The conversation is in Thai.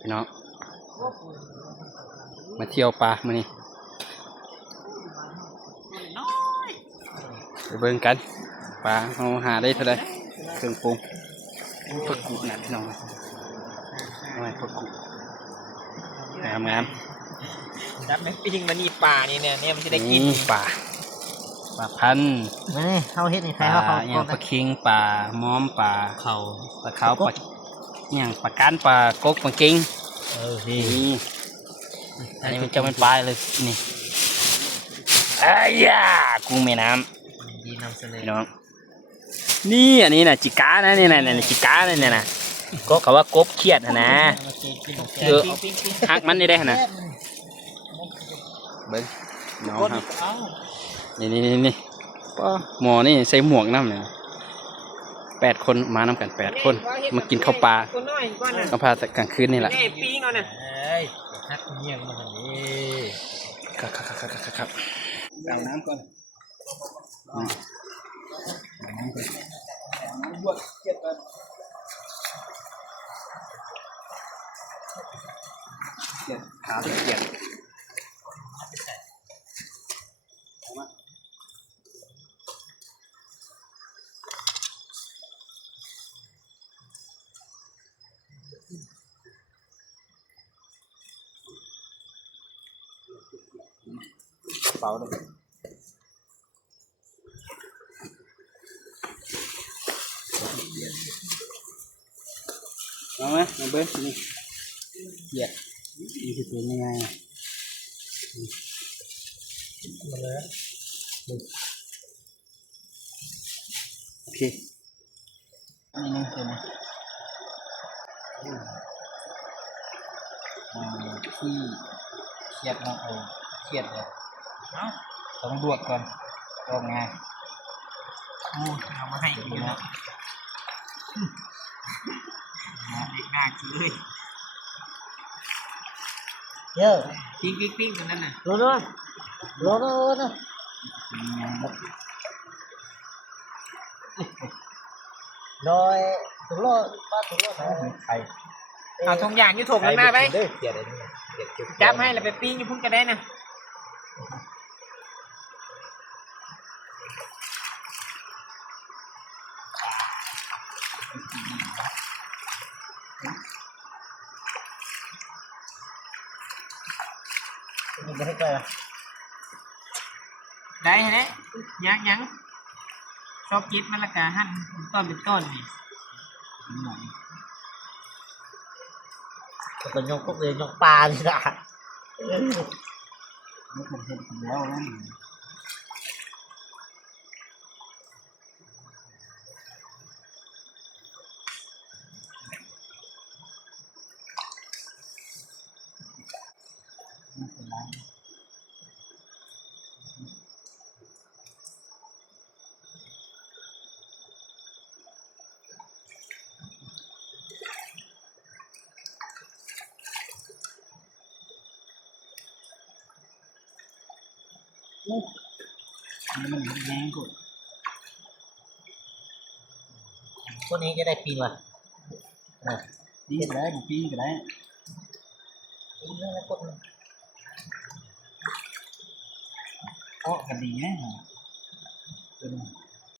พี่น้องมาเที่ยวปลามื้อนี้ไปเบิ่งกันปลาเราหาได้เท่าไรเครื่องปรุงผักกูดนะพี่น้องอะไรผักกูดงามจับไม่ปิ้งมันนี่ป่านี่เนี่ยมันจะได้กินปลาพันนี่เขาเฮ็ดนี่ใครเขาอย่างปลาคิงปลาม้อมปลาเขาปลาเขาปลาอย่างปลาก้านปลากกปลากิ้งนี่อันนี้มันจะเป็นปลาเลยนี่อ้ยากุ้งแม่น้ำดีนำเสนอน้องนี่อันนี้น่ะจิก้านะนี่น่ะจิก้าเนี่ยนะก็เขาว่ากบเขียดนะหักมันนี่ได้นะเบิ้งน้องครับนี่หมอนี่ใส่หมวกน้ำเนี่ย8 คนมานำกัน8 คนมากินข้าวปลาข้าวปลาแต่กลางคืนนี่แหละปีงเอาเนี่ยฮักเงี้ยงมาทางนี้ครับเอาน้ำก่อนบวชเกียรติขาเกียรติเปล่าเลยเอาไหมมาเบิ้ลนี่เหยียดนี่คือตัวง่ายๆมาเลยโอเคนี่ตัวนี้ที่เครียดนะเครียดเลยต้องบวกก่อนก็ง่ายเอามาให้ดีนะเด็กน่ากินเลยเยอะปิ้งตรงนั้นน่ะโลนะลอยถุงโลบ้านถุงโลนะใครเอาทงอย่างอยู่ถกหน้าไปจับให้แล้วไปปิ้งอยู่พุ่งจะได้นะได้ไหมยังชอบกินมันละกาหั่นต้นเป็นต้นนี่ก็ยกพวกเลยยกปลานี่ละไม่เคยเห็นแล้วนะมันแรงกว่าพวกนี้จะได้ปีนว่ะปีนก็ได้ผมปีนก็ได้เพราะกันดีนะ